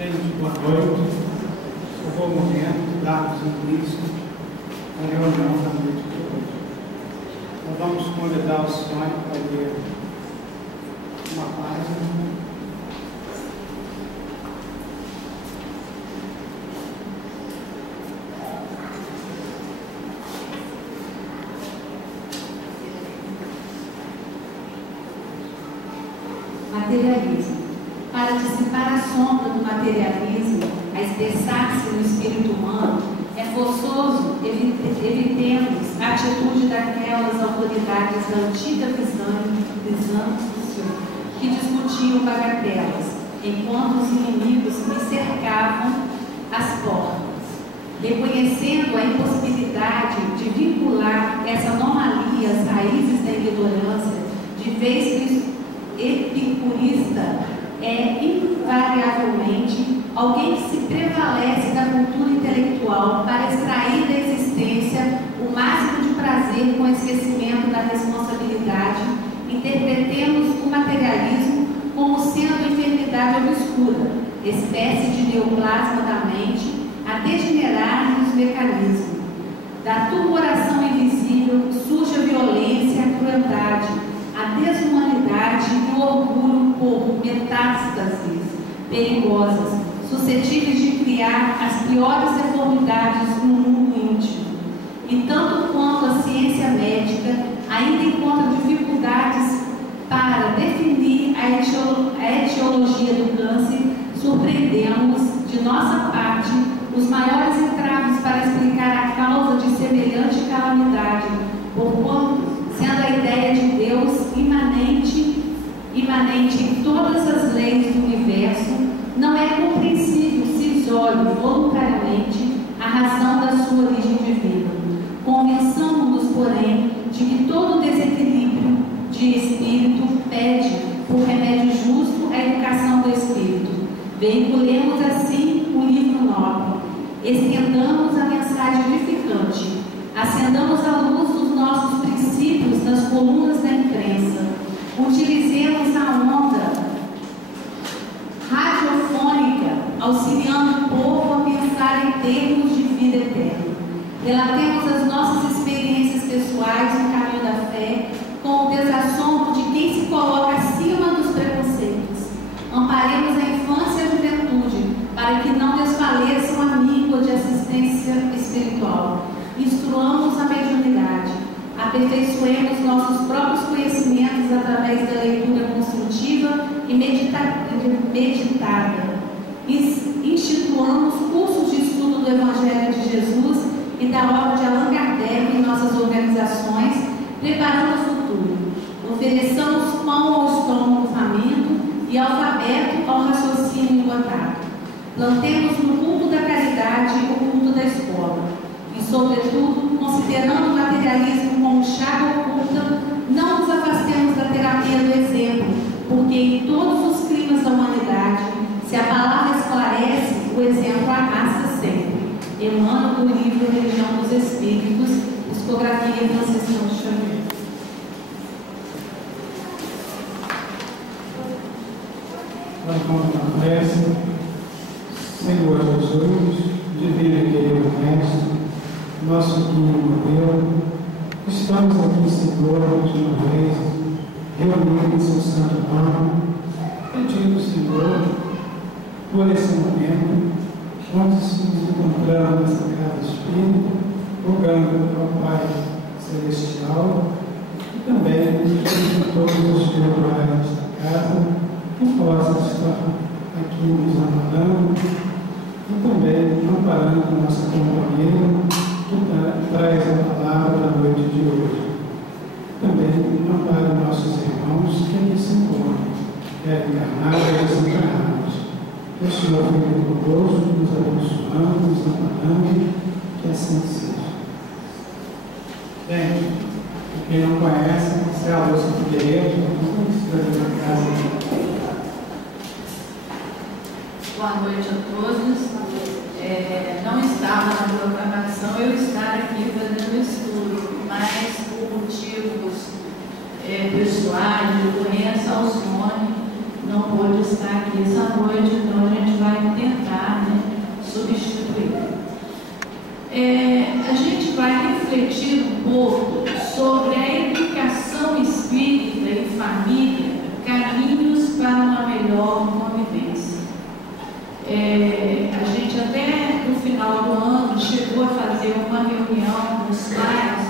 Gente, boa noite. Um bom momento, darmos início à reunião da noite de hoje. Nós vamos convidar o Sônia para ler uma página. Materialismo. Para dissipar a sombra do materialismo, a expressar-se no espírito humano, é forçoso evitemos a atitude daquelas autoridades da antiga visão que discutiam bagatelas, enquanto os inimigos lhe cercavam as portas. Reconhecendo a impossibilidade de vincular essa anomalia às raízes da ignorância, de vez que epicurista é invariavelmente alguém que se prevalece da cultura intelectual para extrair da existência o máximo de prazer com o esquecimento da responsabilidade. Interpretemos o materialismo como sendo enfermidade obscura, espécie de neoplasma da mente a degenerar nos mecanismos. Da turburação invisível surge a violência, a crueldade, a desumanidade e o orgulho por metástases perigosas, suscetíveis de criar as piores deformidades no mundo íntimo. E tanto quanto a ciência médica ainda encontra dificuldades para definir a etiologia do câncer, surpreendemos de nossa parte os maiores entraves para explicar a causa de semelhante calamidade, porquanto, sendo a ideia de Deus imanente em todas as leis do universo, não é compreensível se isole voluntariamente a razão da sua origem divina. Convençamos-nos, porém, de que todo desequilíbrio de espírito pede, por remédio justo, a educação do espírito. Veiculemos assim o livro nobre, estendamos a mensagem edificante, acendamos a luz dos nossos princípios nas colunas da imprensa, utilizemos a onda radiofônica, auxiliando o povo a pensar em termos de vida eterna. Relatemos as nossas experiências pessoais no caminho da fé, com o desassombro de quem se coloca acima dos preconceitos. Amparemos a infância e a juventude, para que não desfaleçam a míngua de assistência espiritual. Instruamos a mediunidade, aperfeiçoemos nossos próprios conhecimentos através da leitura construtiva e meditada. Instituamos cursos de estudo do Evangelho de Jesus e da obra de Allan Kardec em nossas organizações, preparando o futuro. Ofereçamos pão ao estômago faminto e alfabeto ao raciocínio engotado. Plantemos no culto da caridade o culto da escola. E, sobretudo, considerando o materialismo como chaga oculta, não nos afastemos da terapia do exemplo, porque em todos os climas da humanidade, se a palavra esclarece, o exemplo arrasta sempre. Emmanuel, do livro Religião dos Espíritos, psicografia Franciscano Xavier. Nós vamos na prece. Senhor Jesus, divino e querido Mestre, nosso guia modelo, estamos aqui, Senhor, mais uma vez, reunidos em seu santo nome, pedindo, Senhor, por esse momento, onde nos encontramos nessa casa espírita, rogando ao Pai Celestial e também pedindo a todos os espirituais desta casa que possam estar aqui nos amparando e também amparando a nossa companheira que traz a palavra da noite de hoje. Também ampara nossos irmãos que aqui se encontram, quer encarnados e desencarnados. Que o Senhor fique conosco, nos abençoando, nos amparando, que assim seja. Bem, quem não conhece, é a Lúcia Figueiredo, não precisa na casa. Boa noite a todos. Não estava na programação eu estar aqui fazendo estudo, mas por motivos pessoais, de doença, Alcione não pôde estar aqui essa noite, então a gente vai tentar pouco sobre a educação espírita e família, caminhos para uma melhor convivência. A gente até no final do ano chegou a fazer uma reunião com os pais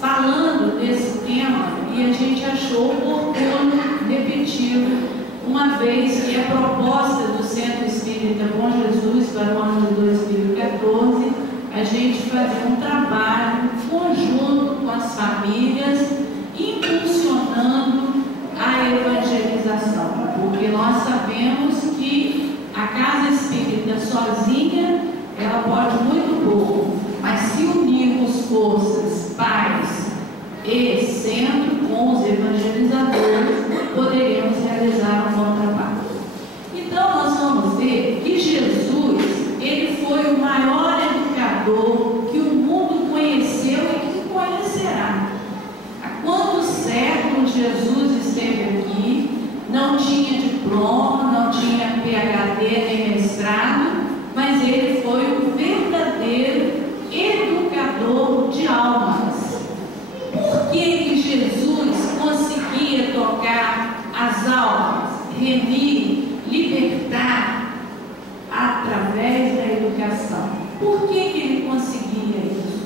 falando desse tema e a gente achou oportuno repetir, uma vez que a proposta do Centro Espírita Bom Jesus para o ano de 2014, a gente fazer um trabalho conjunto com as famílias, impulsionando a evangelização, porque nós sabemos que a casa espírita sozinha, ela pode muito pouco, mas se unirmos forças, pais e centro com os evangelizadores, poderemos realizar um bom trabalho. Então nós vamos ver que Jesus, ele foi o maior educador que o mundo conheceu e que conhecerá. Há quantos séculos Jesus esteve aqui, não tinha diploma, não tinha PhD nem mestrado, mas ele foi o verdadeiro educador de almas. Por que Jesus conseguia tocar as almas, remir, libertar através da educação? Por que ele conseguia isso?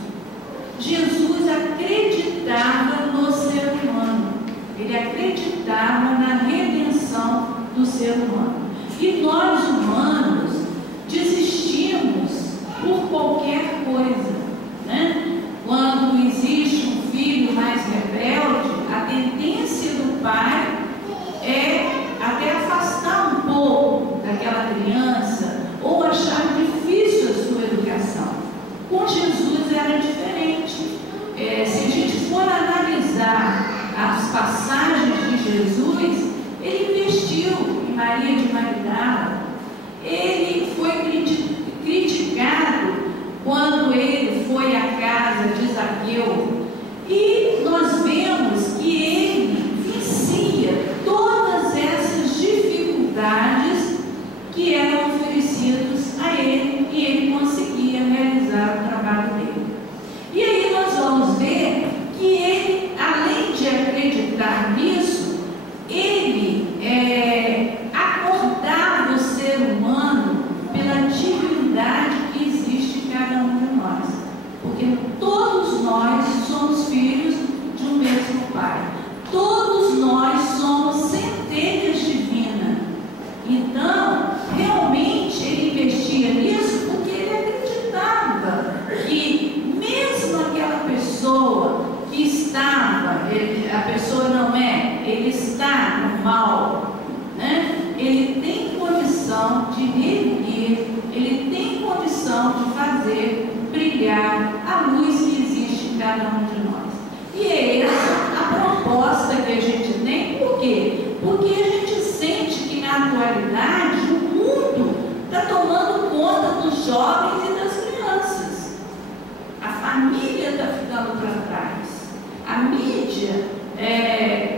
Jesus acreditava no ser humano, ele acreditava na redenção do ser humano. E nós humanos desistimos por qualquer coisa, né? Quando existe um filho mais rebelde, a tendência do pai é até afastar um pouco daquela criança ou achar difícil a sua educação. Com Jesus era diferente. Se a gente for analisar as passagens de Jesus, ele investiu em Maria de Magdala, ele foi criticado quando ele foi à casa de Zaqueu, e nós vemos que ele vencia todas essas dificuldades que eram oferecidas a ele, e ele conseguia realizar o trabalho dele. E aí nós vamos ver que ele, além de acreditar nisso, ele acordava o ser humano pela divindade que existe em cada um de nós, porque todos nós somos filhos de um mesmo Pai, todos nós somos centelhas divinas. Então, realmente ele investia nisso porque ele acreditava que mesmo aquela pessoa que estava, a pessoa não é, ele está no mal, né? Ele tem condição de reerguer, ele tem condição de fazer brilhar a luz que existe em cada um de nós. E é essa a proposta que a gente tem. Por quê? Porque a gente sente que na atualidade o mundo está tomando conta dos jovens e das crianças. A família está ficando para trás. A mídia,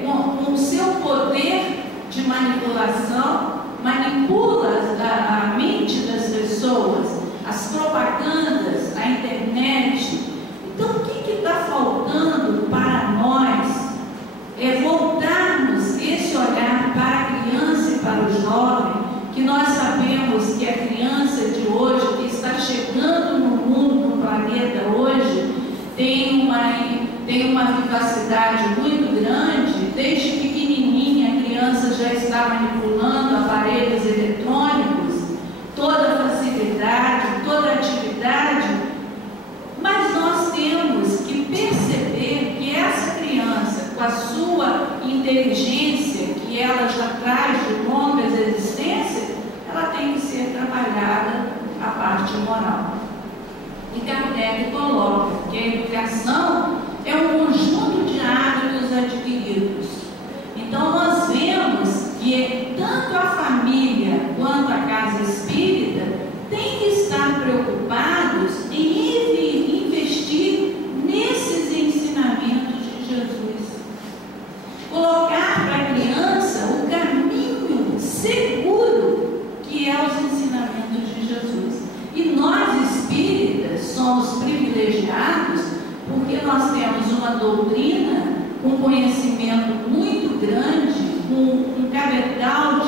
com o seu poder de manipulação, manipula a mente das pessoas, as propagandas, a internet. Então, o que está faltando para nós é voltarmos esse olhar para a criança e para o jovem, que nós sabemos que a criança de hoje, que está chegando no mundo, no planeta hoje, tem uma vivacidade muito grande. Desde pequenininha a criança já está manipulando aparelhos eletrônicos, toda a facilidade, toda a atividade, mas nós temos que perceber que essa criança, com a sua inteligência, que ela já traz de longas existências, ela tem que ser trabalhada a parte moral. E Kardec coloca que a educação é um conjunto de hábitos adquiridos. Então nós vemos que tanto a família quanto a casa espírita têm que estar preocupados em investir nesses ensinamentos de Jesus. Colocar para a criança o caminho seguro que é os ensinamentos de Jesus. E nós espíritas somos privilegiados porque nós temos uma doutrina com conhecimento muito grande, com um cabedal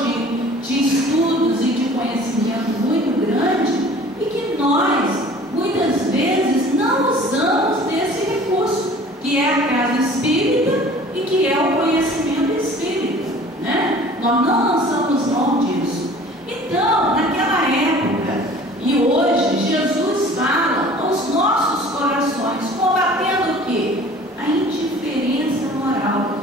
de estudos e de conhecimento muito grande, e que nós, muitas vezes, não usamos desse recurso, que é a casa espírita e que é o conhecimento espírita, né? Nós não lançamos mão disso. Então, naquela época e hoje, Jesus fala aos nossos corações, combatendo o quê? A indiferença moral.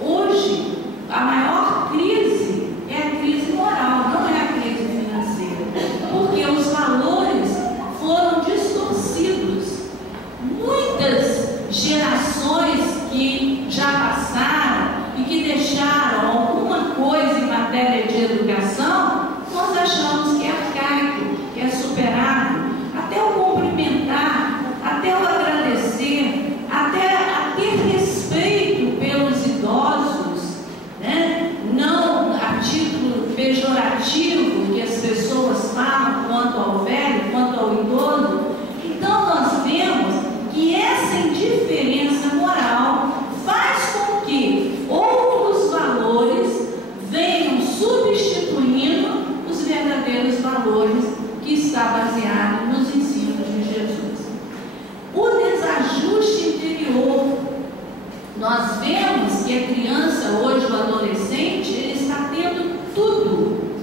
Hoje, a maior crise é a crise moral, não é a crise financeira, porque os valores foram distorcidos. Muitas gerações que já passaram e que deixaram alguma coisa em matéria de educação, nós achamos que é arcaico, que é superado. Até o cumprimentar, até o agradecer, até a ter respeito pelos idosos, né? Não a título pejorativo que as pessoas falam quanto ao velho, quanto ao idoso. Então nós vemos que essa indiferença moral faz com que outros valores venham substituindo os verdadeiros valores que está baseado nos ensinos de Jesus. O desajuste interior. Nós vemos que a criança hoje, o adolescente, ele está tendo tudo,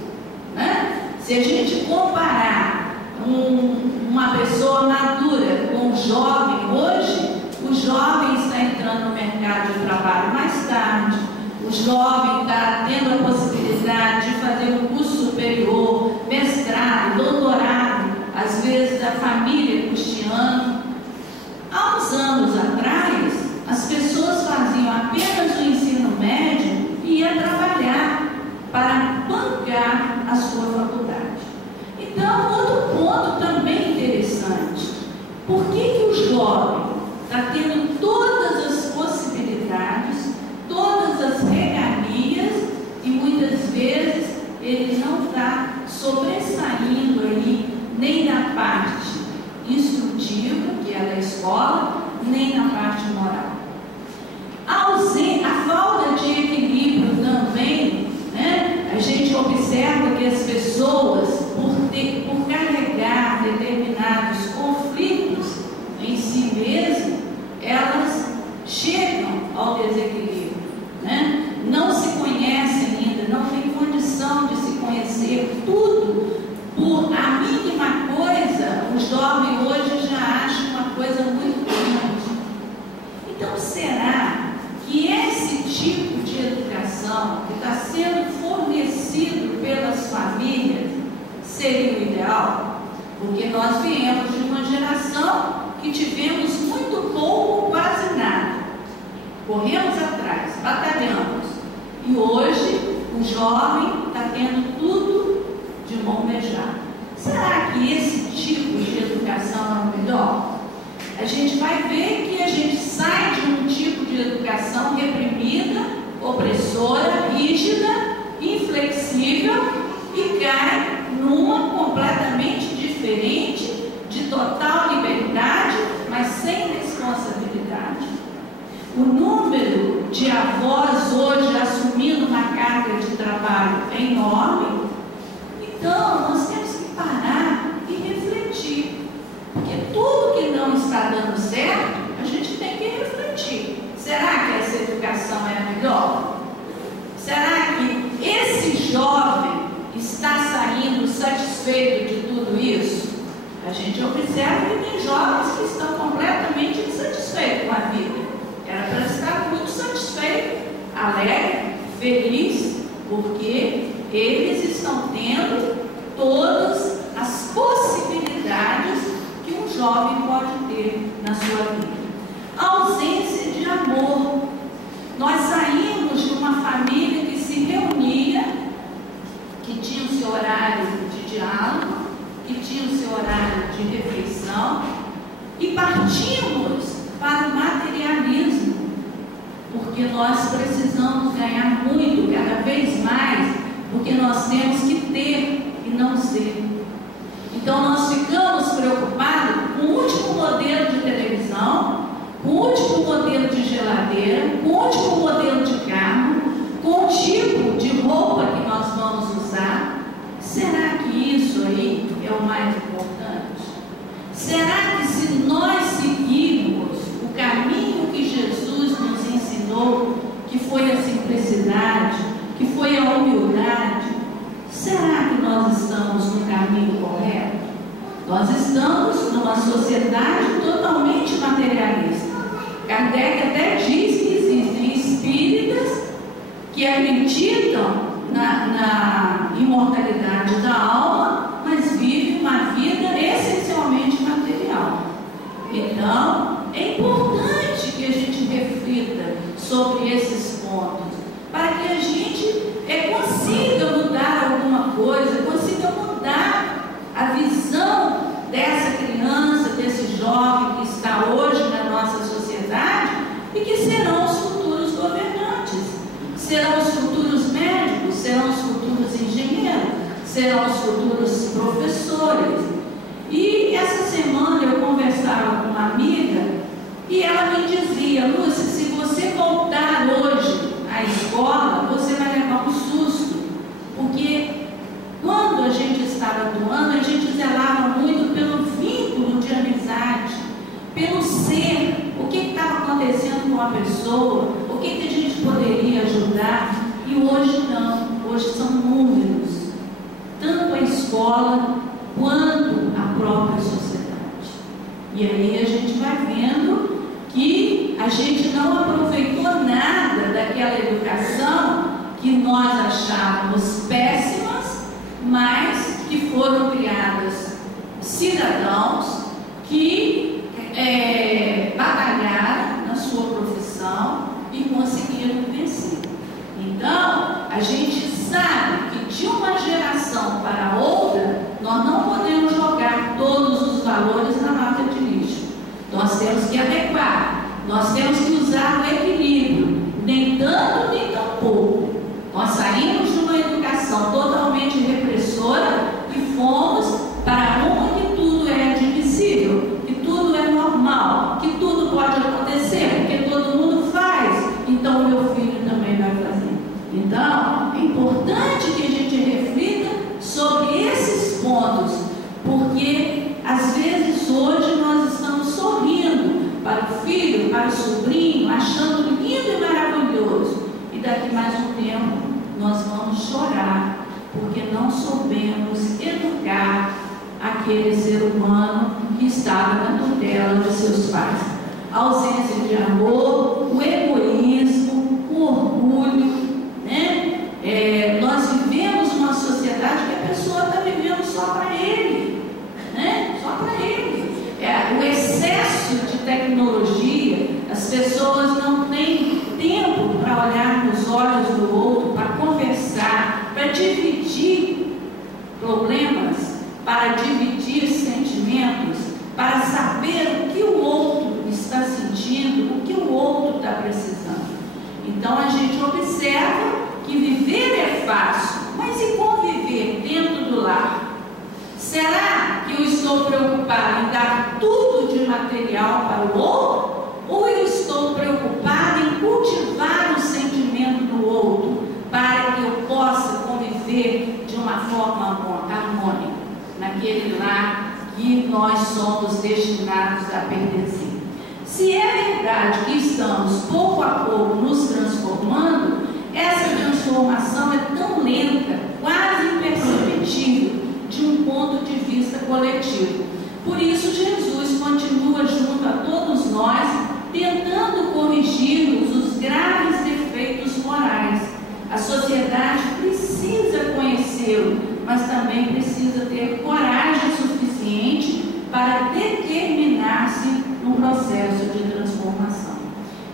né? Se a gente comparar uma pessoa madura com um jovem hoje, o jovem está entrando no mercado de trabalho mais tarde, o jovem está tendo a possibilidade de fazer um curso superior, mestrado, doutorado, às vezes a família custeando. Há uns anos atrás, as pessoas faziam apenas o ensino médio e iam trabalhar para bancar a sua faculdade. Então, outro ponto também interessante: por que o jovem está tendo todas as possibilidades, todas as regalias, e muitas vezes ele não está sobressaindo ali nem na parte instrutiva, que é da escola, nem na parte moral? A falta de equilíbrio também, né? A gente observa que as pessoas, por carregar determinados conflitos em si mesmas, elas chegam ao desequilíbrio, né? Não se conhecem ainda, não tem condição de se conhecer tudo. Por a mínima coisa, o jovem hoje já acha uma coisa muito grande. Então, será que esse tipo de educação que está sendo fornecido pelas famílias seria o ideal? Porque nós viemos de uma geração que tivemos muito pouco, quase nada. Corremos atrás, batalhamos. E hoje o jovem está tendo tudo de mão beijada. Será que esse tipo de educação é o melhor? A gente vai ver que a gente sai de um tipo de educação reprimida, opressora, rígida, inflexível, e cai numa completamente diferente, de total liberdade, mas sem responsabilidade. O número de avós hoje assumindo uma carga de trabalho é enorme. Então, nós temos que parar e refletir, porque tudo que não está dando certo, a gente tem que refletir. Será que essa educação é a melhor? Será que esse jovem está saindo satisfeito de tudo isso? A gente observa que tem jovens que estão completamente insatisfeitos com a vida. Era para estar muito satisfeito, alegre, feliz, porque eles estão tendo todas as possibilidades que um jovem pode ter na sua vida. A ausência de amor. Nós saímos de uma família que se reunia, que tinha o seu horário de diálogo, que tinha o seu horário de refeição, e partimos para o materialismo, porque nós precisamos ganhar muito, cada vez mais, porque nós temos que ter e não ser. Então nós ficamos preocupados com o último modelo de televisão, com o com o tipo modelo de carro, com o tipo de roupa que nós vamos usar. Será que isso aí é o mais importante? Será que se nós seguirmos o caminho que Jesus nos ensinou, que foi a simplicidade, que foi a humildade, será que nós estamos no caminho correto? Nós estamos numa sociedade totalmente materialista. Kardec até diz que existem espíritas que acreditam na imortalidade da alma, mas vivem uma vida essencialmente material. Então, é importante que a gente reflita sobre esses pontos, para que a gente consiga mudar alguma coisa, consiga mudar a visão dessa criança, desse jovem que está hoje na nossa sociedade e que serão os futuros governantes, serão os futuros médicos, serão os futuros engenheiros, serão os futuros professores. E essa semana eu conversava com uma amiga e ela me dizia: Lúcia, se você voltar hoje à escola, você vai levar um susto, porque quando a gente estava atuando, a gente zelava muito pelo vínculo de amizade, pelo ser, o que estava acontecendo com a pessoa, o que a gente poderia ajudar. E hoje não, hoje são números, tanto a escola quanto a própria sociedade. E aí a gente vai vendo que a gente não aproveitou nada daquela educação que nós achávamos péssimas, mas que foram criadas cidadãos que batalharam na sua profissão e conseguiram vencer. Então, a gente sabe que de uma geração para outra, nós não podemos jogar todos os valores na lata de lixo. Nós temos que adequar, nós temos que usar o equilíbrio, nem tanto nem tão pouco. Nós saímos de uma educação totalmente repressora e fomos para uma que tudo é admissível, que tudo é normal, que tudo pode acontecer, porque todo mundo faz, então meu filho também vai fazer. Então, é importante que a gente reflita sobre esses pontos, porque às vezes hoje nós estamos sorrindo para o filho, para o sobrinho, achando lindo e maravilhoso, e daqui mais um tempo nós vamos chorar, porque não soubemos educar aquele ser humano que estava na tutela de seus pais. A ausência de amor, o egoísmo, o orgulho, né? Nós vivemos uma sociedade que a pessoa está vivendo só para ele, né? Só para ele. O excesso de tecnologia, as pessoas não têm tempo para olhar nos olhos do outro, para conversar, para dividir problemas, para dividir sentimentos, para saber o que o outro está sentindo, o que o outro está precisando. Então a gente observa que viver é fácil, mas e conviver dentro do lar? Será que eu estou preocupado em dar tudo de material para o outro? Ou eu estou preocupado em cultivar o sentimento do outro para que eu possa conviver de uma forma harmônica naquele lar que nós somos destinados a pertencer? Se é verdade que estamos pouco a pouco nos transformando, essa transformação é tão lenta, quase imperceptível, de um ponto de vista coletivo. Por isso Jesus continua junto a todos nós, tentando corrigir-nos os graves defeitos morais. A sociedade precisa conhecê-lo, mas também precisa ter coragem suficiente para determinar-se no processo de transformação.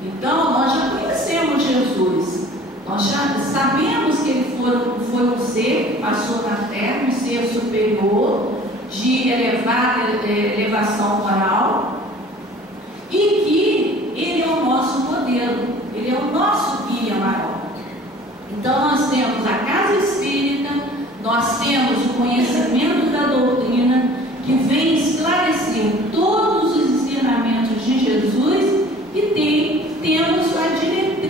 Então, nós já conhecemos Jesus, nós já sabemos que ele foi um ser que passou na terra, um ser superior, de elevação moral, e que ele é o nosso modelo, ele é o nosso guia maior. Então nós temos a casa espírita, nós temos o conhecimento da doutrina, que vem esclarecer todos os ensinamentos de Jesus, e temos a diretriz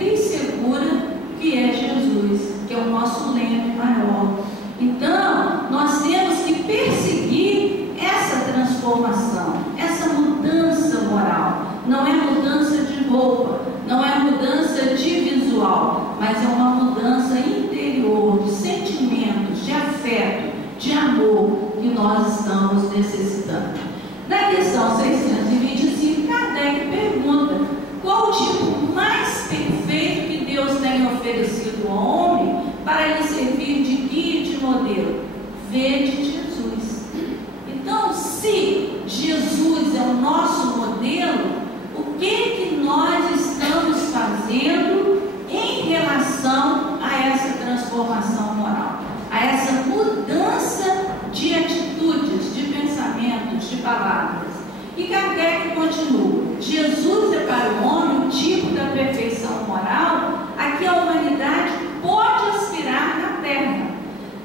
nós estamos necessitando. Na questão 625, Kardec pergunta: qual o tipo mais perfeito que Deus tem oferecido ao homem para lhe servir de guia e de modelo? Vede Jesus. Então, se Jesus é o nosso modelo, o que nós estamos fazendo em relação a essa transformação moral, a essa mudança de atitudes, de pensamentos, de palavras? E Kardec continua: Jesus é para o homem o tipo da perfeição moral a que a humanidade pode aspirar na Terra.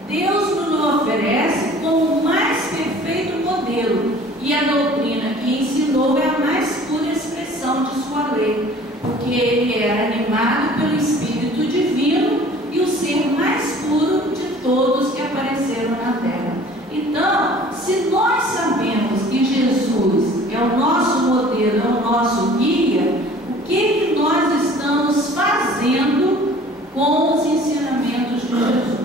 Deus nos oferece como o mais perfeito modelo, e a doutrina que ensinou é a mais pura expressão de sua lei, porque ele era animado pelo Espírito Divino e o ser mais puro de todos que apareceram na Terra. Então, se nós sabemos que Jesus é o nosso modelo, é o nosso guia, o que nós estamos fazendo com os ensinamentos de Jesus?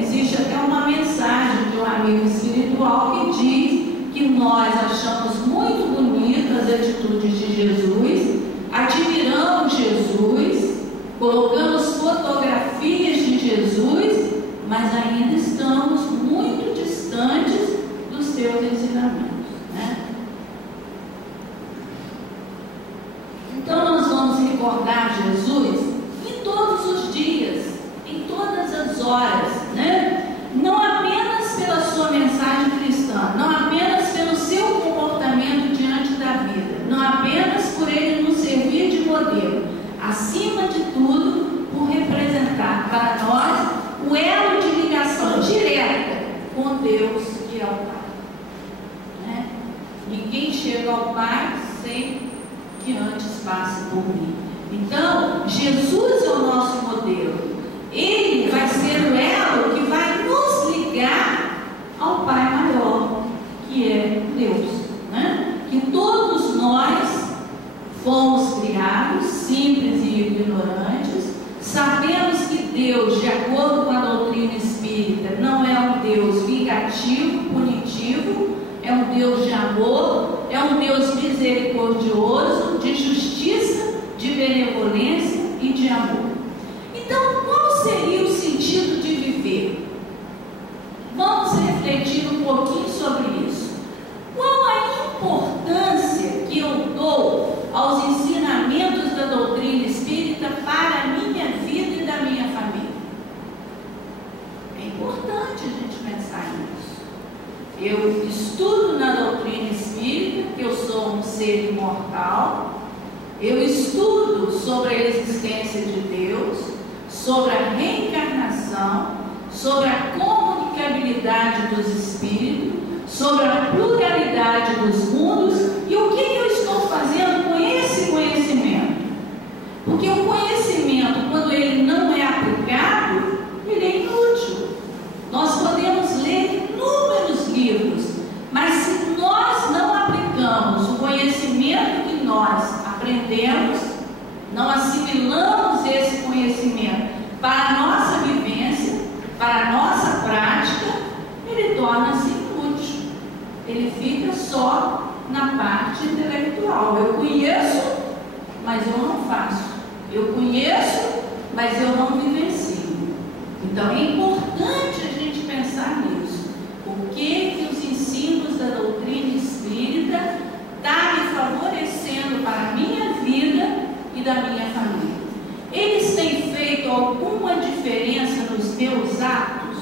Existe até uma mensagem de um amigo espiritual que diz que nós achamos muito bonitas as atitudes de Jesus, admiramos Jesus, colocamos fotografias de Jesus, mas ainda estamos muito distantes dos seus ensinamentos, né? Então nós vamos recordar Jesus em todos os dias, em todas as horas, né? Não apenas pela sua mensagem cristã, não apenas pelo seu comportamento diante da vida, não apenas por ele nos servir de modelo, acima de tudo, por representar para nós o elo de ligação direta com Deus, que é o Pai, né? Ninguém chega ao Pai sem que antes passe por mim. Então, Jesus é o nosso modelo. Ele vai ser o elo que vai nos ligar ao Pai maior, que é Deus, né? Que todos nós fomos criados simples e ignorantes. Sabemos que Deus, de acordo com a doutrina espírita, não é um Deus vingativo, punitivo, é um Deus de amor, é um Deus misericordioso, de justiça, de benevolência e de amor. Então, qual seria o sentido de viver? Vamos refletir um pouquinho sobre isso. Qual a importância que eu dou aos ensinamentos da doutrina espírita para a minha vida e da minha família? É importante a gente pensar nisso. Eu estudo na doutrina espírita que eu sou um ser imortal, eu estudo sobre a existência de Deus, sobre a reencarnação, sobre a comunicabilidade dos espíritos, sobre a pluralidade dos mundos. E o que eu estou fazendo com esse conhecimento? Porque o conhecimento, quando ele não é aplicado, ele é inútil. Nós podemos ler inúmeros livros, mas se nós não aplicamos o conhecimento que nós aprendemos, não assimilamos esse conhecimento para a nossa vivência, para a nossa prática, ele torna-se inútil. Ele fica só na parte intelectual. Eu conheço, mas eu não faço. Eu conheço, mas eu não vivencio. Então é importante a gente pensar nisso. O que os ensinos da doutrina espírita estão me favorecendo para a minha vida e da minha família? Eles têm feito alguma diferença nos meus atos?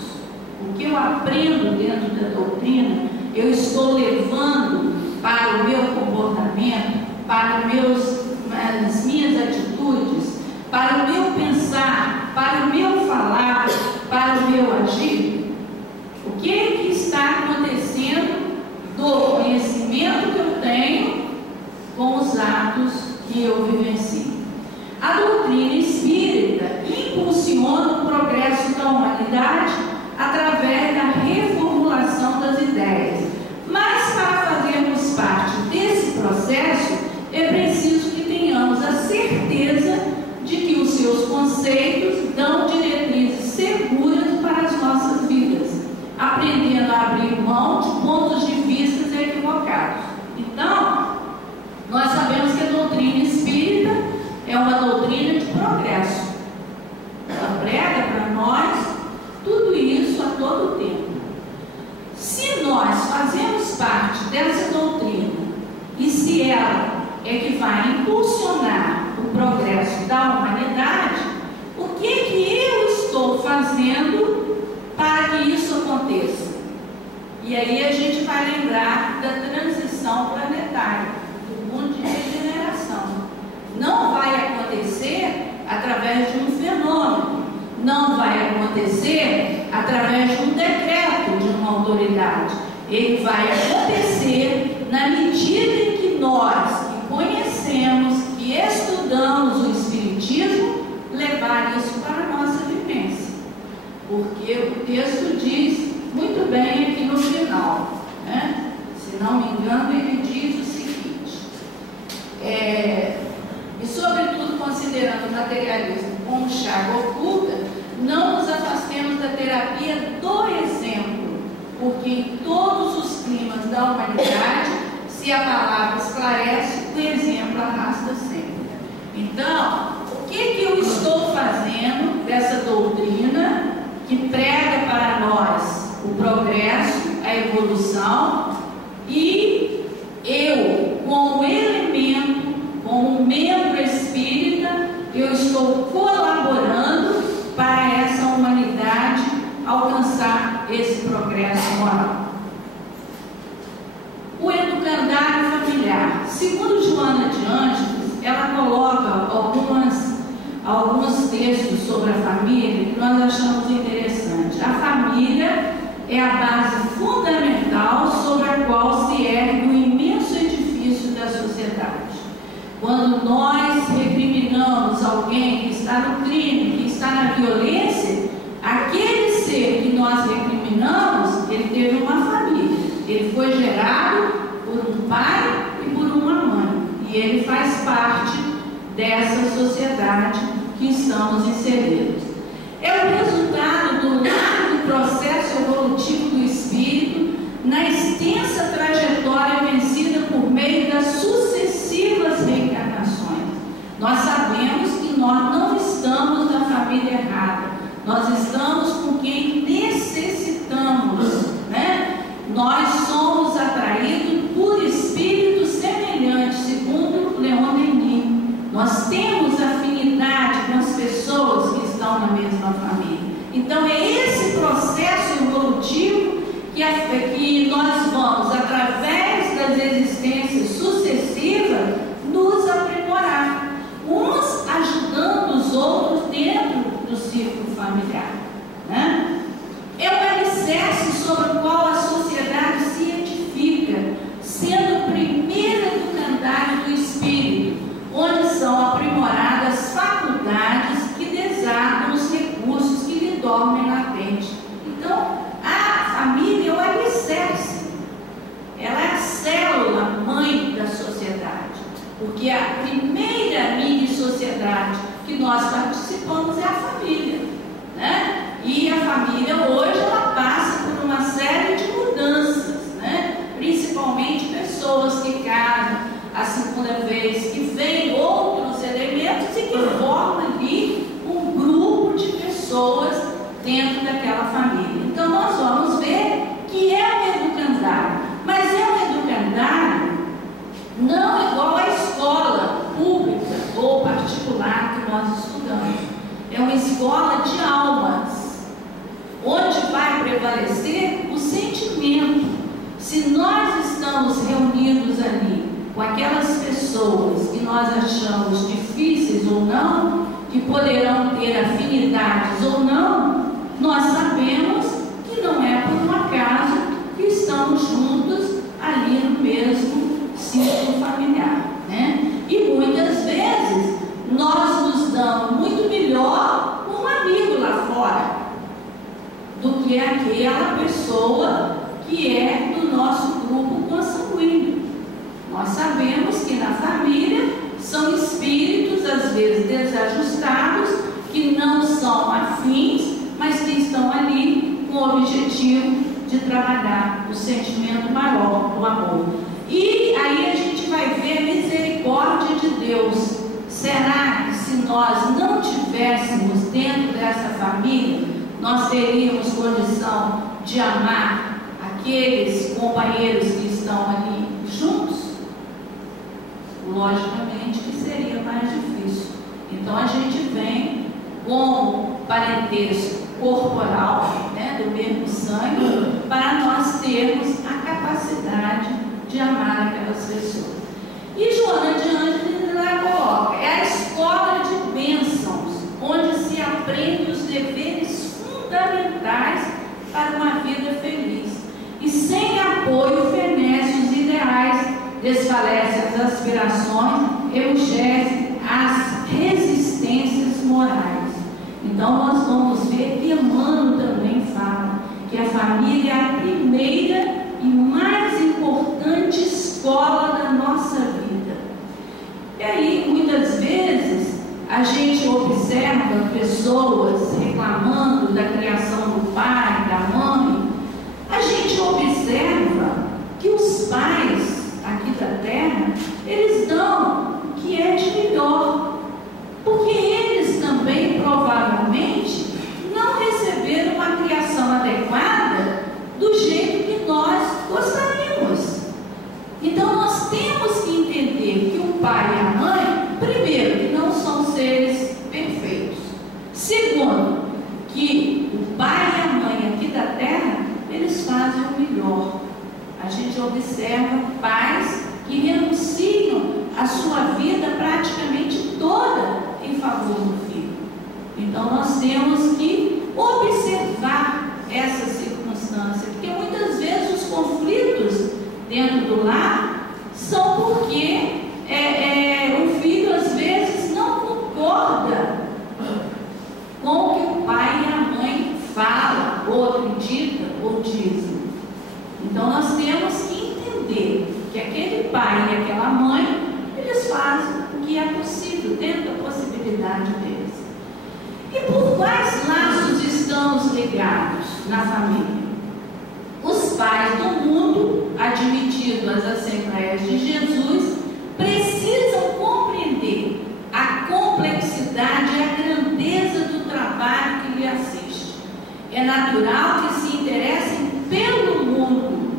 O que eu aprendo dentro da doutrina, eu estou levando para o meu comportamento, para as minhas atitudes, para o meu pensar, para o meu falar, para o meu agir? O que está acontecendo do conhecimento que eu tenho com os atos que eu vivencio? A doutrina espírita impulsiona o progresso da humanidade através da reformulação das ideias. Mas para fazermos parte desse processo, é preciso que tenhamos a certeza de que os seus conceitos dão diretrizes seguras para as nossas vidas, aprendendo é que vai impulsionar o progresso da humanidade, o que eu estou fazendo para que isso aconteça? E aí a gente vai lembrar da transição planetária, do mundo de regeneração. Não vai acontecer através de um fenômeno, não vai acontecer através de um decreto de uma autoridade. Ele vai acontecer na medida em que nós, que conhecemos, que estudamos o Espiritismo, levar isso para a nossa vivência. Porque o texto diz muito bem aqui no final, né? Se não me engano, ele diz o seguinte: e sobretudo considerando o materialismo como chaga oculta, não nos afastemos da terapia do exemplo, porque em todos os climas da humanidade, se a palavra esclarece, o exemplo arrasta sempre. Então, o que eu estou fazendo dessa doutrina que prega para nós o progresso, a evolução, e eu, como elemento, como membro espírita, eu estou colaborando para essa humanidade alcançar esse progresso moral. O educandário familiar. Segundo Joana de Ângeles, ela coloca alguns textos sobre a família que nós achamos interessantes. A família é a base fundamental sobre a qual se ergue o imenso edifício da sociedade. Quando nós recriminamos alguém que está no crime, que está na violência, aquele ser que nós recriminamos, ele teve uma família. Ele foi gerado por um pai e por uma mãe. E ele faz parte dessa sociedade que estamos inseridos. É o resultado do largo processo evolutivo do espírito na extensa trajetória vencida por meio das sucessivas reencarnações. Nós sabemos que nós não estamos na família errada, nós estamos com quem necessitamos, né? Nós somos atraídos por espíritos semelhantes, segundo Leon Denis. Nós temos afinidade com as pessoas que estão na mesma família. Então é esse processo evolutivo que nós vamos, através das existências sucessivas, nos aprimorar, uns ajudando os outros dentro do círculo familiar, né? É o alicerce sobre o qual a sociedade se edifica, sendo o primeiro educandário do espírito, onde são aprimoradas faculdades que desarmam os recursos que lhe dormem latente. Então, a família é o alicerce, ela é a célula mãe da sociedade, porque a primeira mini sociedade que nós participamos é a família, né? E a família hoje ela passa por uma série de mudanças, né? Principalmente pessoas que casam a segunda vez, que vêm outros elementos e que formam ali um grupo de pessoas dentro daquela família. Então nós vamos ver que é um educandário, mas é um educandário não igual à escola pública ou particular que nós estudamos. É uma escola de almas, onde vai prevalecer o sentimento. Se nós estamos reunidos ali com aquelas pessoas que nós achamos difíceis ou não, que poderão ter afinidades ou não, nós sabemos que não é por um acaso que estamos juntos ali no mesmo círculo familiar, né? E muitas vezes nós nos damos muito melhor com um amigo lá fora do que aquela pessoa que é do nosso grupo consanguíneo. Nós sabemos que na família são espíritos, às vezes desajustados, que não são afins, mas que estão ali com o objetivo de trabalhar o sentimento maior do amor. E aí a gente vai ver a misericórdia de Deus. Será que se nós não tivéssemos dentro dessa família, nós teríamos condição de amar aqueles companheiros que estão ali juntos? logicamente que seria mais difícil. Então a gente vem com parentesco corporal, né, do mesmo sangue, para nós termos a capacidade de amar aquelas pessoas. E Joana de Ângeles ela coloca, é a escola de bênçãos, onde se aprende os deveres fundamentais para uma vida feliz. E sem apoio fenece os ideais, desfalece as aspirações, enrijece as resistências morais. Então nós vamos ver que Emmanuel também fala que a família é a primeira e mais importante escola da nossa vida. E aí, muitas vezes, a gente observa pessoas reclamando da criação do pai, da mãe. A gente observa que os pais aqui da terra, eles dão o que é de melhor, porque eles também provavelmente não receberam uma criação adequada do jeito que nós gostaríamos. Então nós temos que entender que o pai e a mãe, primeiro, que não são seres perfeitos. Segundo, que o pai e a mãe aqui da terra, eles fazem o melhor. A gente observa pais que renunciam a sua vida praticamente toda em favor do filho. Então nós temos que observar essa circunstância, porque muitas vezes os conflitos dentro do lar são porque o filho às vezes não concorda com o que o pai e a mãe falam, ou acreditam, ou dizem. Então nós temos que entender que aquele pai e aquela mãe, eles fazem o que é possível, dentro da possibilidade deles. E por quais laços estamos ligados na família? Os pais do mundo, admitidos às Assembleias de Jesus, precisam compreender a complexidade e a grandeza do trabalho que lhe assiste. É natural que se interessem pelo mundo,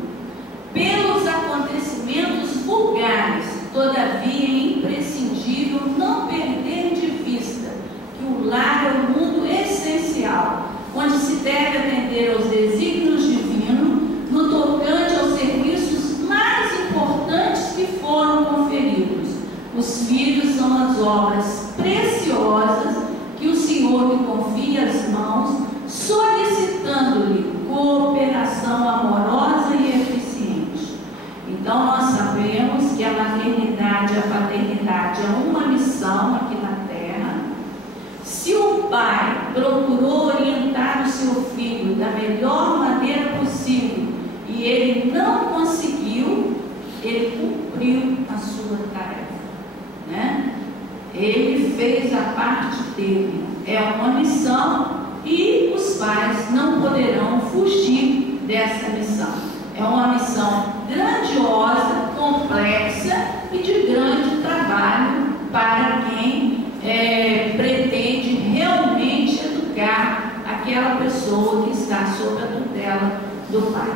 pelos acontecimentos vulgares. Todavia é imprescindível não perder de vista que o lar é o mundo essencial, onde se deve atender aos desígnios divinos no tocante aos serviços mais importantes que foram conferidos. Os filhos são as obras preciosas que o Senhor lhe confia às mãos, solicitando-lhe cooperação amorosa e eficiente. Então nós sabemos que a maternidade e a paternidade é uma missão aqui na Terra. Se o pai procurou orientar o seu filho da melhor maneira possível e ele não conseguiu, ele cumpriu a sua tarefa, né? Ele fez a parte dele. É uma missão e os pais não poderão fugir dessa missão. É uma missão grandiosa, complexa e de grande trabalho para quem pretende realmente educar aquela pessoa que está sob a tutela do pai.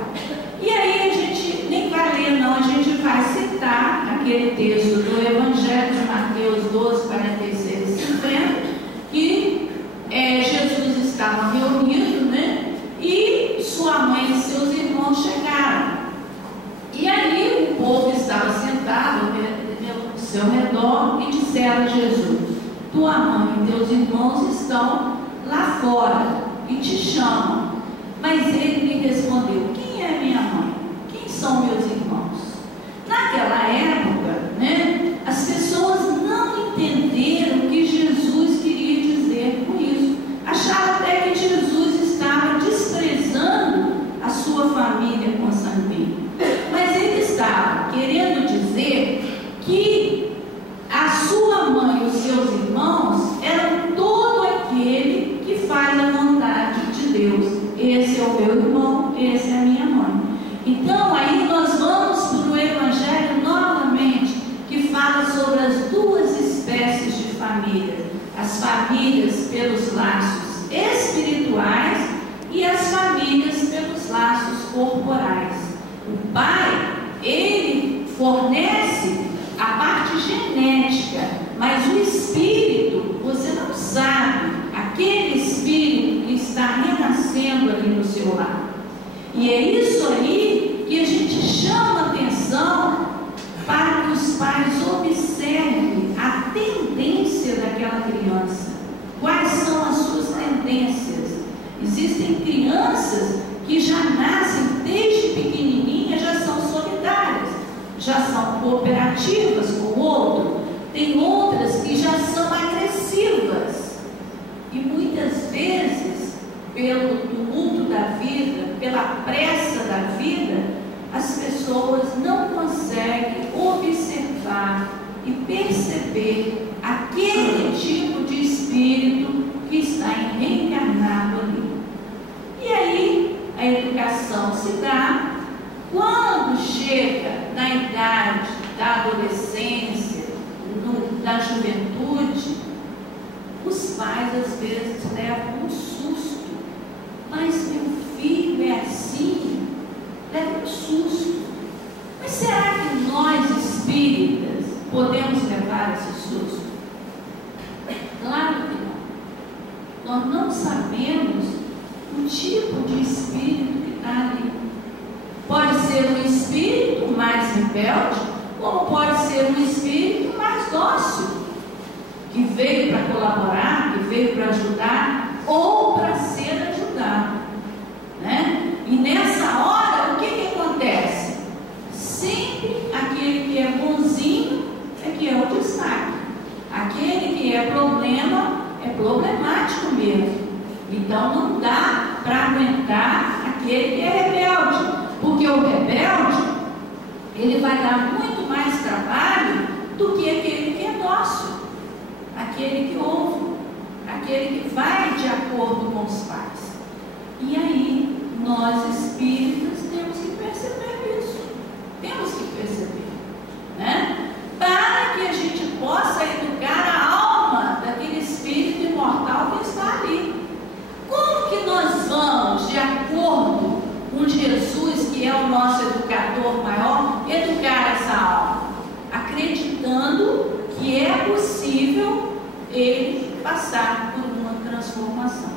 E aí a gente nem vai ler não, a gente vai citar aquele texto do Evangelho de Mateus 12, 46 e 50, que Jesus estava reunido, né? E sua mãe e seus irmãos chegaram. E ali o povo estava sentado ao seu redor e disseram a Jesus: tua mãe e teus irmãos estão lá fora e te chamam. Mas ele lhe respondeu: quem é minha mãe? Quem são meus irmãos? Naquela época, né, as pessoas não entenderam o que Jesus queria dizer com isso. Acharam até que Jesus estava desprezando a sua família consanguínea. Mas ele estava querendo dizer que a sua mãe e os seus irmãos eram todo aquele que faz a vontade de Deus. Esse é o meu irmão, esse é a minha mãe. Então aí nós vamos para o Evangelho novamente, que fala sobre as duas espécies de família: as famílias pelos laços espirituais e as famílias pelos laços corporais. O pai, ele fornece a parte genética física, mas o espírito, você não sabe, aquele espírito que está renascendo ali no seu lar. E é isso aí que a gente chama atenção para que os pais observem a tendência daquela criança. Quais são as suas tendências? Existem crianças que já nascem desde pequenininha, já são solidárias, já são cooperativas com o outro. Tem outras que já são agressivas. E muitas vezes, pelo tumulto da vida, pela pressa da vida, as pessoas não conseguem observar e perceber aquele tipo de espírito que está reencarnado ali. E aí a educação se dá. Quando chega na idade da adolescência, da juventude, os pais às vezes levam um susto. Mas meu filho é assim? Leva um susto. Mas será que nós espíritas podemos levar esse susto? Claro que não. Nós não sabemos o tipo de espírito que está ali. Pode ser um espírito mais rebelde, como pode ser um espírito mais dócil, que veio para colaborar, que veio para ajudar, ou para ser ajudado, né? E nessa hora, o que acontece? Sempre aquele que é bonzinho é que é o destaque. Aquele que é problema, é problemático mesmo. Então não dá para aguentar aquele que é rebelde, porque o rebelde, ele vai dar muito mais trabalho do que aquele que é dócil, aquele que ouve, aquele que vai de acordo com os pais. E aí, nós espíritas temos que perceber isso, temos que perceber, né? Para que a gente possa educar a alma daquele espírito imortal que está ali. Como que nós vamos, de acordo com Jesus, que é o nosso educador maior, educar essa alma? Acreditando que é possível ele passar por uma transformação.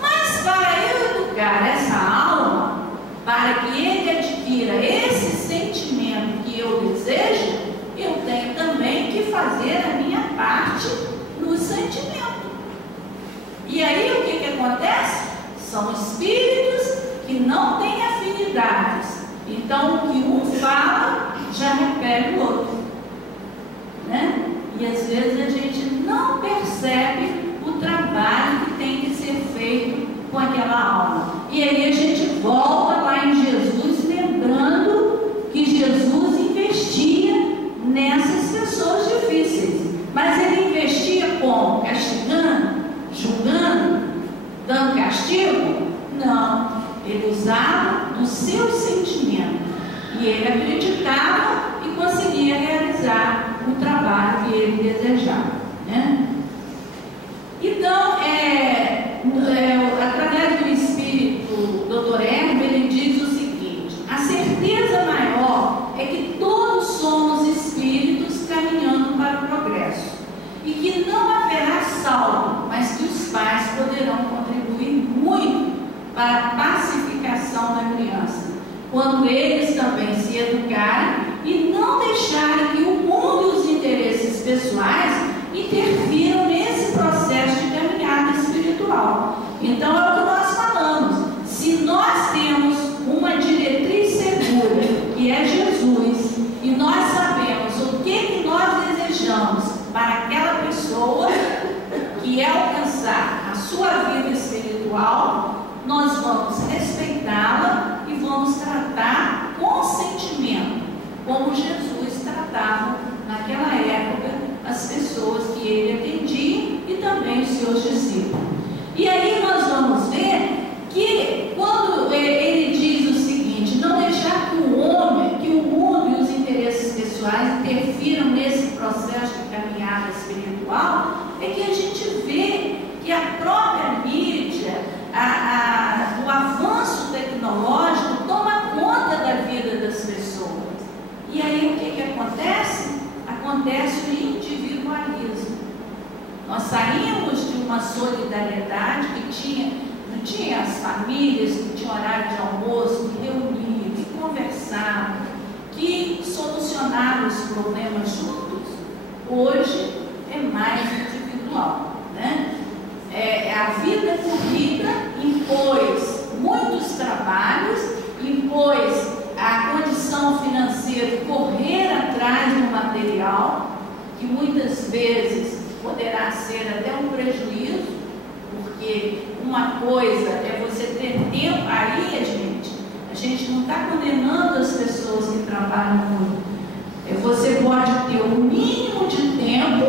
Mas para eu educar essa alma, para que ele adquira esse sentimento que eu desejo, eu tenho também que fazer a minha parte no sentimento. E aí o que acontece? São espíritos que não têm afinidades. Então o que um fala já repele o outro, né? E às vezes a gente não percebe o trabalho que tem que ser feito com aquela alma. E aí a gente volta lá em Jesus, lembrando que Jesus investia nessas pessoas difíceis. Mas ele investia como? Castigando? Julgando? Dando castigo? Não. Ele usava do seu sentimento. E ele acreditava e conseguia realizar o trabalho que ele desejava, né? Então, através do Espírito Dr. Hermes, ele diz o seguinte: a certeza maior é que todos somos espíritos caminhando para o progresso e que não haverá salvo, mas que os pais poderão contribuir muito para a pacificação da criança, quando eles também se educarem e não deixarem que o mundo e os interesses pessoais interfiram nesse processo de caminhada espiritual. Então é o que nós falamos. Se nós temos uma diretriz segura, que é Jesus, e nós sabemos o que nós desejamos para aquela pessoa, que é alcançar a sua vida espiritual, nós vamos respeitá-la e vamos tratar com sentimento, como Jesus tratava naquela época as pessoas que ele atendia e também os seus discípulos. E aí nós vamos ver que quando ele diz o seguinte: não deixar que o homem, que o mundo e os interesses pessoais interfiram nesse processo de caminhada espiritual, é que a gente vê que a própria mídia, o avanço tecnológico toma conta da vida das pessoas. E aí o que acontece? Acontece o individualismo. Nós saímos de uma solidariedade não tinha as famílias que tinham horário de almoço, que reuniam, que conversavam, que solucionavam os problemas juntos. Hoje é mais individual, né? A vida corrida impôs muitos trabalhos, impôs a condição financeira de correr atrás do material, que muitas vezes poderá ser até um prejuízo, porque uma coisa é você ter tempo. Aí, a gente não está condenando as pessoas que trabalham muito. Você pode ter o mínimo de tempo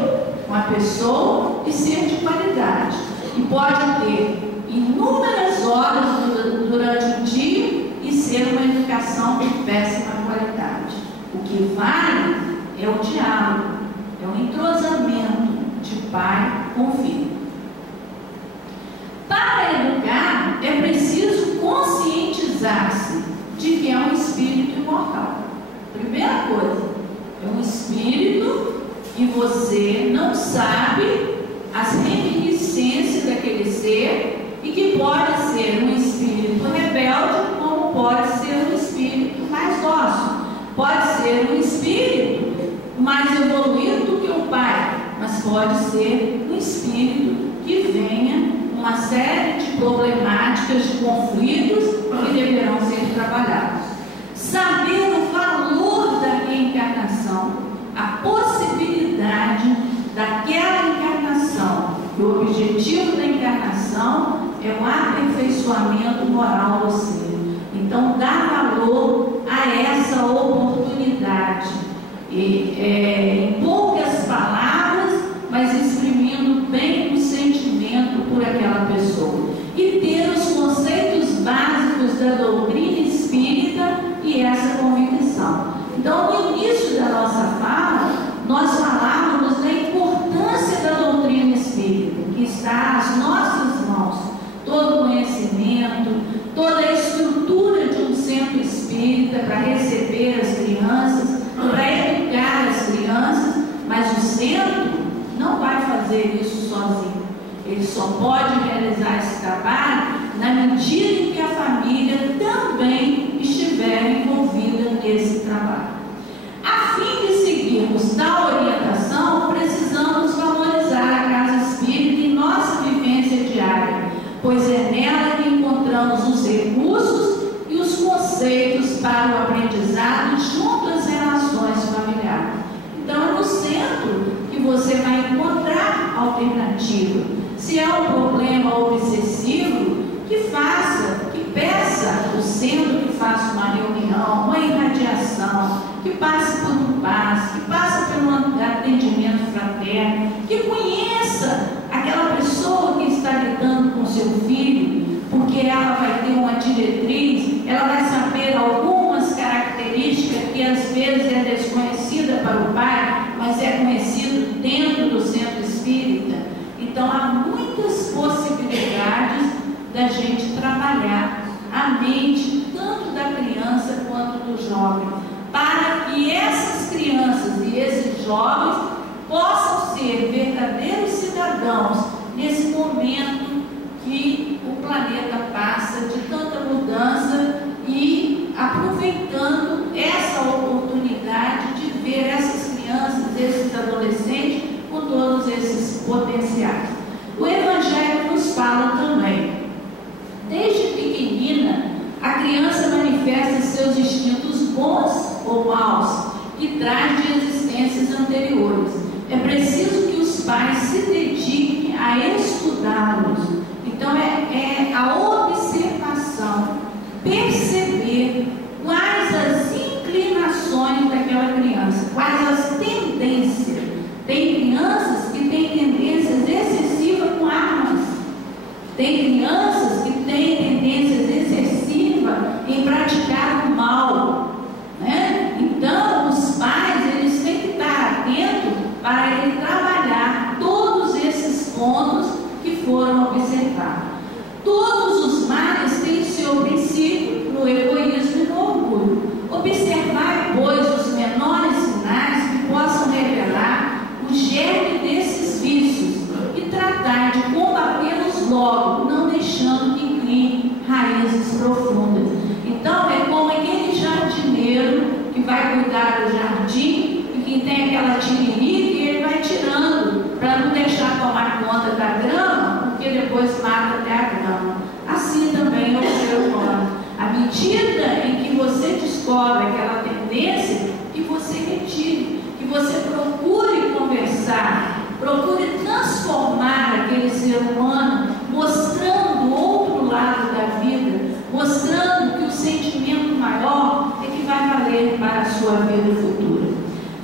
com a pessoa e ser de qualidade. E pode ter inúmeras horas durante o dia e ser uma educação de péssima qualidade. O que vale é o diálogo, é o entrosamento de pai com filho. Para educar, é preciso conscientizar-se de que é um espírito imortal. Primeira coisa, é um espírito que você não sabe as reminiscências daquele ser e que pode ser um espírito rebelde, como pode ser um espírito mais dócil. Pode ser um espírito mais evoluído do que o pai, mas pode ser um espírito que venha uma série de problemáticas, de conflitos que deverão ser trabalhados. Saber o valor da reencarnação, a possibilidade daquela encarnação, que o objetivo da encarnação é o aperfeiçoamento moral do ser. Então, dá valor a essa oportunidade. Em poucas palavras, mas exprimindo bem o sentimento por aquela pessoa. E ter os conceitos básicos da doutrina espírita e essa convicção. Então, no início da nossa fala, nós falávamos da importância da doutrina espírita, que está às nossas mãos. Todo o conhecimento, toda a estrutura de um centro espírita para receber as crianças, para educar as crianças, mas o centro não vai fazer isso sozinho. Ele só pode realizar esse trabalho na medida em que a família também estiver envolvida nesse trabalho. A fim de seguirmos tal orientação, precisamos valorizar a casa espírita em nossa vivência diária, pois é nela que encontramos os recursos e os conceitos para o aprendizado junto às relações familiares. Então, é no centro que você vai encontrar alternativa. Se é um problema obsessivo, que peça o centro que faça uma reunião, uma irradiação, que passe por um passe, que passe por um atendimento fraterno, que conheça aquela pessoa que está lidando com seu filho, porque ela vai ter uma diretriz, ela vai saber algumas características que às vezes é desconhecida para o pai, mas é conhecido dentro do centro espírita. Então, há muitas possibilidades da gente trabalhar a mente, tanto da criança quanto do jovem, para que essas crianças e esses jovens possam ser verdadeiros cidadãos nesse momento que o planeta passa de tanta mudança e aproveitando essa oportunidade de ver essas crianças, esses adolescentes com todos esses potenciais. O Evangelho nos fala também. Desde pequenina, a criança manifesta seus instintos bons ou maus, que traz de existências anteriores. É preciso que os pais se dediquem a estudá-los. Então, é a observação, perceber quais as inclinações daquela criança, quais as tendências. Tem crianças que têm tendências excessivas com armas. Tem crianças que têm tendências excessivas em praticar o mal, né? Então, os pais, eles têm que estar atentos para ele trabalhar todos esses pontos que foram observados. Todos os males têm seu princípio no egoísmo e no orgulho. Observai, pois, os menores sinais que possam revelar o germe desses vícios e cuidar do jardim e que tem aquela tiririca e ele vai tirando para não deixar tomar conta da grama, porque depois mata até a grama. Assim também é o ser humano. À medida em que você descobre aquela tendência, que você retire, que você procure conversar, procure transformar aquele ser humano, mostrando o outro lado da vida, mostrando que o sentimento maior é que vai valer para a sua vida futura.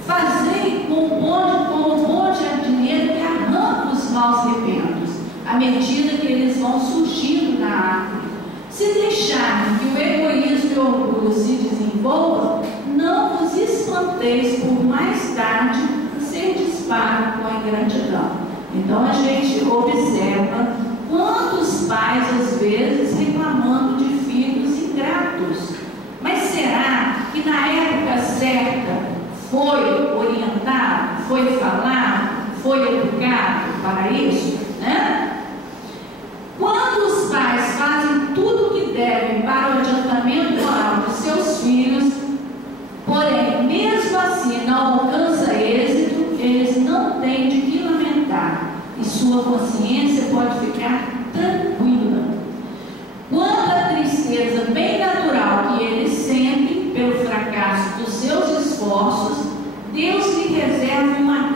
Fazei como um bom jardineiro que arranca os maus rebentos, à medida que eles vão surgindo na árvore. Se deixarem que o egoísmo e o orgulho se desenvolvam, não vos espanteis por mais tarde ser disparo com a ingratidão. Então a gente observa quantos pais às vezes reclamando de filhos ingratos. Mas será que na época certa foi orientado, foi falado, foi educado para isso, né? Quando os pais fazem tudo o que devem para o adiantamento moral de seus filhos, porém, mesmo assim não alcança êxito, eles não têm de que lamentar e sua consciência pode ficar tranquila. Quanto à tristeza bem natural que eles sentem pelo fracasso dos seus esforços, Deus lhe reserva uma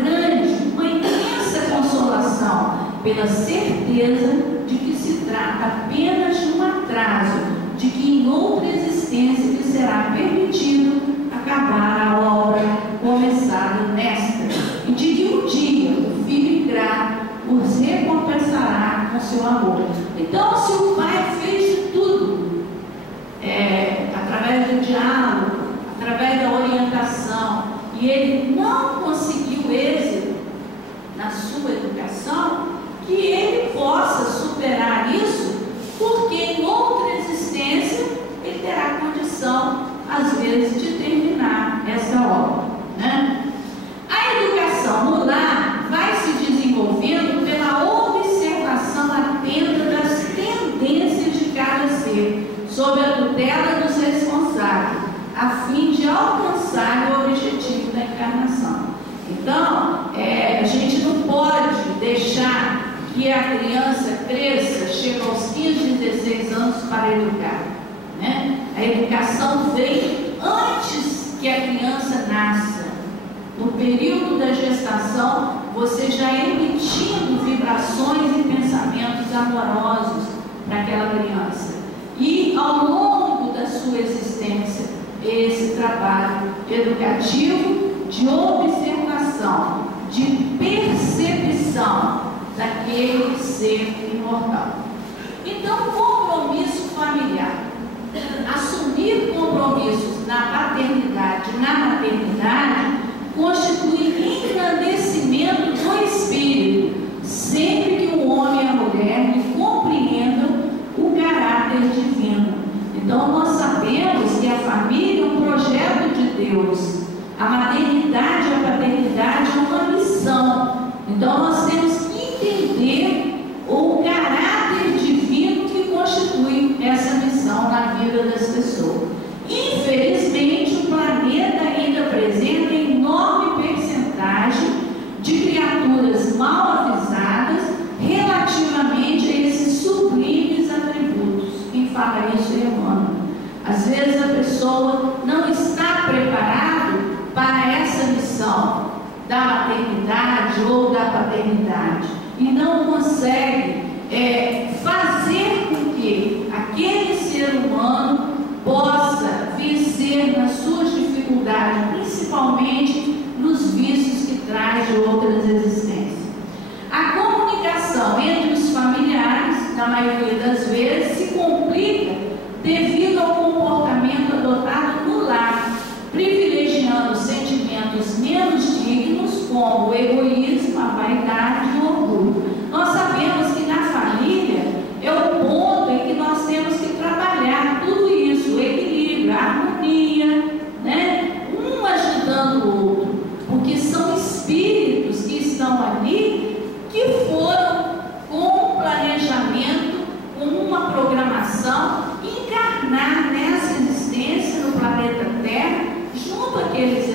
imensa consolação, pela certeza de que se trata apenas de um atraso, de que em outra existência lhe será permitido acabar a obra começada nesta, e de que um dia o filho ingrato os recompensará com seu amor. Então, se o pai fez de tudo, através do diálogo, através da orientação, e ele não conseguiu êxito na sua educação, que ele possa superar isso, porque em outra existência ele terá condição, às vezes, de terminar essa obra, né? A educação no lar vai se desenvolvendo pela observação atenta das tendências de cada ser, sob a tutela dos responsáveis, a fim de alcançar o objetivo da encarnação. Então, a gente não pode deixar que a criança cresça, chega aos 15, 16 anos para educar, né? A educação vem antes que a criança nasça. No período da gestação, você já emitindo vibrações e pensamentos amorosos para aquela criança. E ao longo da sua existência, esse trabalho educativo de observação, de percepção daquele ser imortal. Então, compromisso familiar. Assumir compromissos na paternidade, na maternidade, constitui engrandecimento do espírito, sempre que o homem e a mulher compreendam o caráter divino. Então, nós sabemos que a família é um projeto de Deus. A maternidade e a paternidade é uma missão. Então, nós temos que entender o caráter divino que constitui essa missão na vida das pessoas. Infelizmente, o planeta ainda apresenta enorme percentagem de criaturas mal avisadas relativamente a esses sublimes atributos. Quem fala isso é Emmanuel. Às vezes a pessoa não está preparada para essa missão da maternidade ou da paternidade e não consegue fazer com que aquele ser humano possa vencer nas suas dificuldades, principalmente nos vícios que traz de outras existências. A comunicação entre os familiares, na maioria das vezes, se complica devido ao comportamento adotado no lar, privilegiando sentimentos menos dignos, como o egoísmo, a vaidade e o orgulho. Nós sabemos que na família é o ponto em que nós temos que trabalhar tudo isso, o equilíbrio, a harmonia, né? Um ajudando o outro, porque são espíritos que estão ali, que foram com planejamento, com uma programação, encarnar nessa existência no planeta Terra, junto àqueles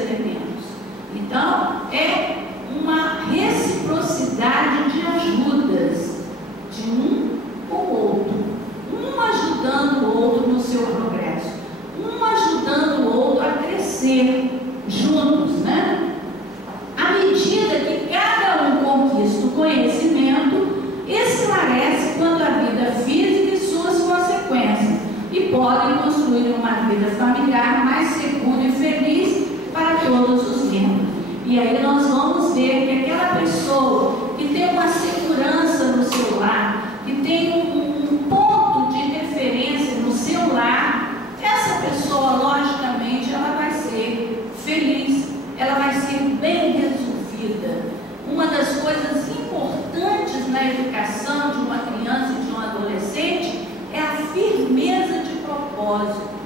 vida familiar mais segura e feliz para todos os membros. E aí nós vamos ver que aquela pessoa que tem uma segurança no seu lar, que tem um ponto de referência no seu lar, essa pessoa, logicamente, ela vai ser feliz, ela vai ser bem resolvida. Uma das coisas importantes na educação de uma criança e de um adolescente é a firmeza de propósito.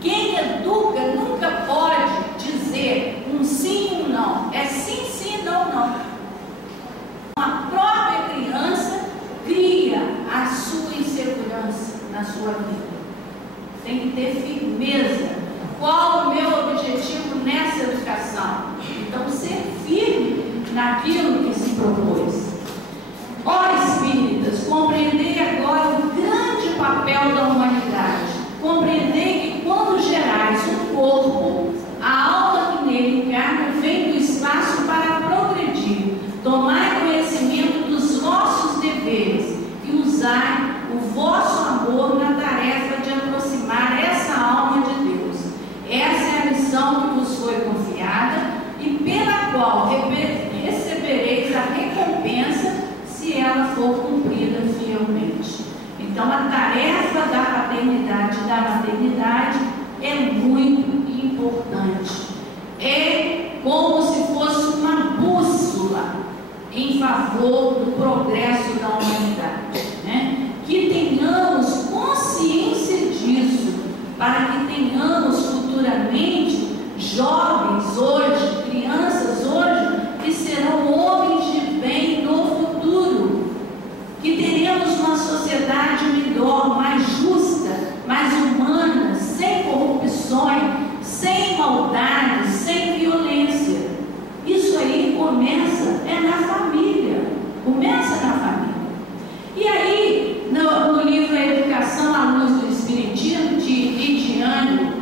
Quem educa nunca pode dizer um sim e um não. É sim, sim, não, não. A própria criança cria a sua insegurança na sua vida. Tem que ter firmeza. Qual o meu objetivo nessa educação? Então, ser firme naquilo que se propôs. Ó espíritas, compreendei agora o grande papel da humanidade. Compreendei que quando gerais um corpo, a alma que nele encarna vem do espaço para progredir. Tomai conhecimento dos vossos deveres e usai o vosso amor na tarefa de aproximar essa alma de Deus. Essa é a missão que vos foi confiada e pela qual recebereis a recompensa se ela for cumprida fielmente. Então, a tarefa da paternidade e da maternidade é muito importante. É como se fosse uma bússola em favor do progresso da humanidade, né? Que tenhamos consciência disso, para que tenhamos futuramente jovens hoje, crianças hoje, que serão homens de bem no futuro, que teremos uma sociedade melhor, mais justa, mais humana, sem corrupções, sem maldade, sem violência. Isso aí começa na família, começa na família. E aí, no livro A Educação à Luz do Espiritismo, de Lidiane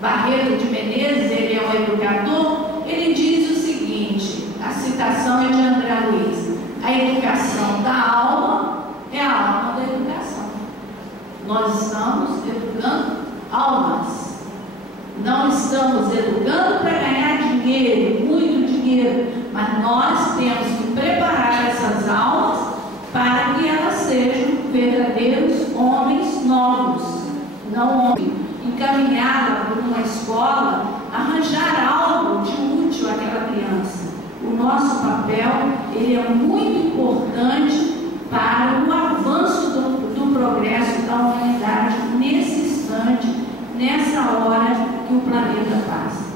Barreto de Menezes, ele é um educador, ele diz o seguinte, a citação é de André Luiz: a educação da alma é a alma da educação. Nós estamos educando almas. Não estamos educando para ganhar dinheiro, muito dinheiro, mas nós temos que preparar essas almas para que elas sejam verdadeiros homens novos, não homens encaminhados por uma escola, arranjar algo de útil àquela criança. O nosso papel, ele é muito importante para o avanço do progresso da humanidade nesse instante, nessa hora que o planeta passa.